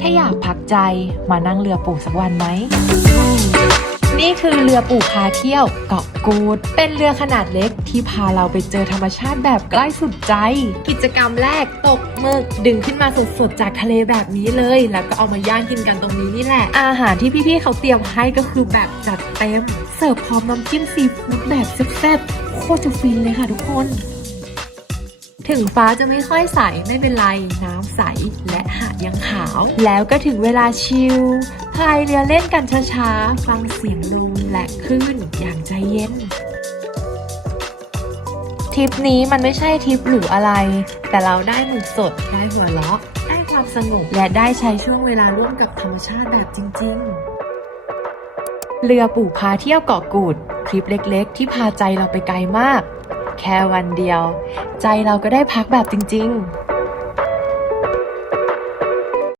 ถ้าอยากพักใจมานั่งเรือปู่สักวันไหม นี่คือเรือปู่พาเที่ยวเกาะกูด เป็นเรือขนาดเล็กที่พาเราไปเจอธรรมชาติแบบใกล้สุดใจ กิจกรรมแรกตกหมึกดึงขึ้นมาสดๆจากทะเลแบบนี้เลย แล้วก็เอามาย่างกินกันตรงนี้นี่แหละ อาหารที่พี่ๆเขาเตรียมให้ก็คือแบบจัดเต็ม เสิร์ฟพร้อมน้ำจิ้มซีฟู้ดแบบแซ่บๆโคตรจะฟินเลยค่ะทุกคน ถึงฟ้าจะไม่ค่อยใสไม่เป็นไร น้ำใสและหาดยังขาว แล้วก็ถึงเวลาชิลพายเรือเล่นกันช้าๆ ฟังเสียงลมและคลื่นอย่างใจเย็นทริปนี้มันไม่ใช่ทริปหรูอะไร แต่เราได้หมุกสดได้หัวเราะได้ความสนุกและได้ใช้ช่วงเวลาร่วมกับธรรมชาติแบบจริง ๆ เรือปู่พาเที่ยวเกาะกูด ทริปเล็กๆ ที่พาใจเราไปไกลมาก แค่วันเดียว ใจเราก็ได้พักแบบจริง ๆ